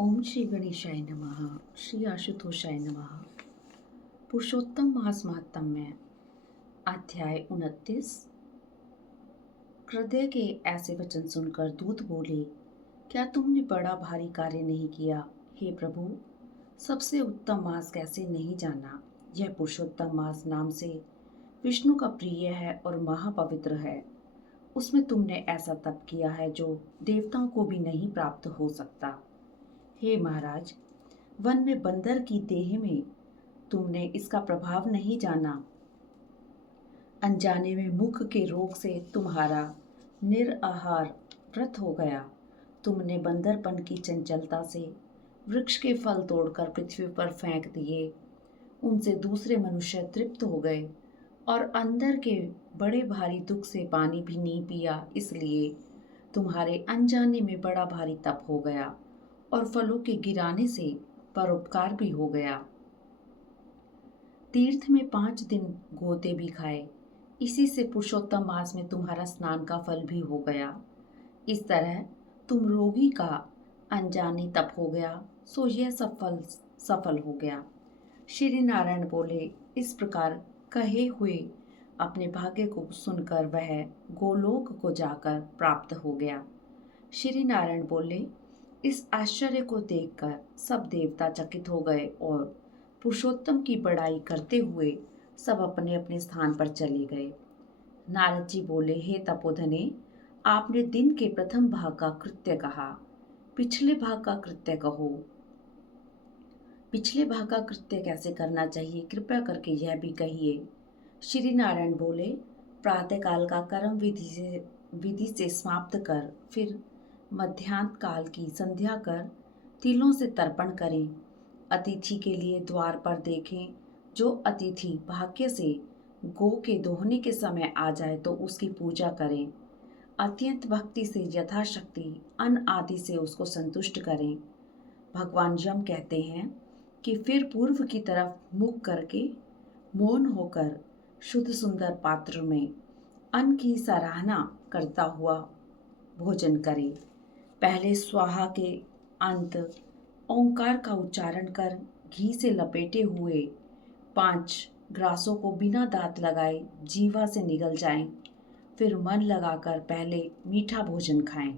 ओम श्री गणेशाय नमः। श्री आशुतोषाय नमः। पुरुषोत्तम मास महात्म्य अध्याय 29। हृदय के ऐसे वचन सुनकर दूत बोले, क्या तुमने बड़ा भारी कार्य नहीं किया? हे प्रभु, सबसे उत्तम मास कैसे नहीं जाना? यह पुरुषोत्तम मास नाम से विष्णु का प्रिय है और महापवित्र है। उसमें तुमने ऐसा तप किया है जो देवताओं को भी नहीं प्राप्त हो सकता। हे महाराज, वन में बंदर की देह में तुमने इसका प्रभाव नहीं जाना। अनजाने में मुख के रोग से तुम्हारा निराहार व्रत हो गया। तुमने बंदरपन की चंचलता से वृक्ष के फल तोड़कर पृथ्वी पर फेंक दिए। उनसे दूसरे मनुष्य तृप्त हो गए और अंदर के बड़े भारी दुख से पानी भी नहीं पिया। इसलिए तुम्हारे अनजाने में बड़ा भारी तप हो गया और फलों के गिराने से परोपकार भी हो गया। तीर्थ में 5 दिन गोते भी खाए। इसी से पुरुषोत्तम मास में तुम्हारा स्नान का फल भी हो गया। इस तरह तुम रोगी का अनजाने तप हो गया, सो यह सफल हो गया। श्री नारायण बोले, इस प्रकार कहे हुए अपने भाग्य को सुनकर वह गोलोक को जाकर प्राप्त हो गया। श्री नारायण बोले, इस आश्चर्य को देखकर सब देवता चकित हो गए और पुरुषोत्तम की बड़ाई करते हुए सब अपने अपने स्थान पर चले गए। नारद जी बोले, हे तपोधने, आपने दिन के प्रथम भाग का कृत्य कहा, पिछले भाग का कृत्य कहो। पिछले भाग का कृत्य कैसे करना चाहिए, कृपया करके यह भी कहिए। श्री नारायण बोले, प्रातःकाल का कर्म विधि से समाप्त कर फिर मध्यान्ह काल की संध्या कर तिलों से तर्पण करें। अतिथि के लिए द्वार पर देखें। जो अतिथि भाग्य से गो के दोहने के समय आ जाए तो उसकी पूजा करें। अत्यंत भक्ति से यथाशक्ति अन्न आदि से उसको संतुष्ट करें। भगवान यम कहते हैं कि फिर पूर्व की तरफ मुख करके मौन होकर शुद्ध सुंदर पात्र में अन्न की सराहना करता हुआ भोजन करे। पहले स्वाहा के अंत ओंकार का उच्चारण कर घी से लपेटे हुए 5 ग्रासों को बिना दांत लगाए जीवा से निगल जाएं। फिर मन लगाकर पहले मीठा भोजन खाएं।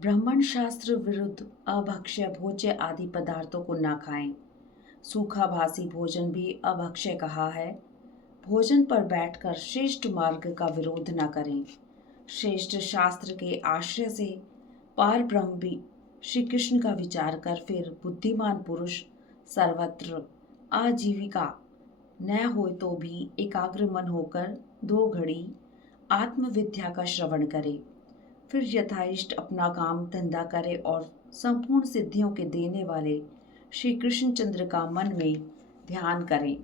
ब्राह्मण शास्त्र विरुद्ध अभक्ष्य भोज्य आदि पदार्थों को न खाएं। सूखा भासी भोजन भी अभक्ष्य कहा है। भोजन पर बैठकर श्रेष्ठ मार्ग का विरोध न करें। श्रेष्ठ शास्त्र के आश्रय से पार ब्रह्म भी श्री कृष्ण का विचार कर फिर बुद्धिमान पुरुष सर्वत्र आजीविका न हो तो भी एकाग्र मन होकर 2 घड़ी आत्मविद्या का श्रवण करे। फिर यथाइष्ट अपना काम धंधा करे और संपूर्ण सिद्धियों के देने वाले श्री कृष्णचंद्र का मन में ध्यान करें।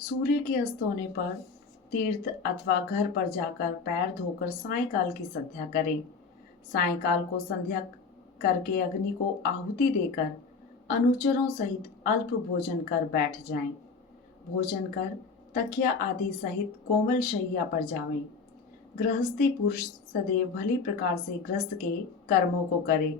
सूर्य के अस्त होने पर तीर्थ अथवा घर पर जाकर पैर धोकर सायंकाल की संध्या करें। सायंकाल को संध्या करके अग्नि को आहुति देकर अनुचरों सहित अल्प भोजन कर बैठ जाएं। भोजन कर तकिया आदि सहित कोमल शैया पर जावें। गृहस्थी पुरुष सदैव भली प्रकार से गृहस्थ के कर्मों को करे।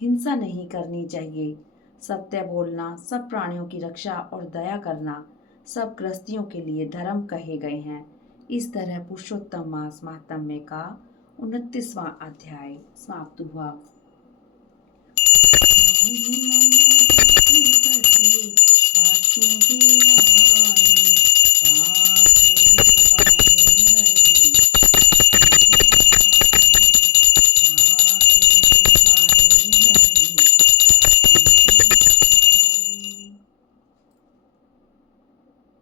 हिंसा नहीं करनी चाहिए। सत्य बोलना, सब प्राणियों की रक्षा और दया करना सब गृहस्थियों के लिए धर्म कहे गए हैं। इस तरह पुरुषोत्तम मास महात्म्य का 29वां अध्याय समाप्त हुआ। वासुदेवाय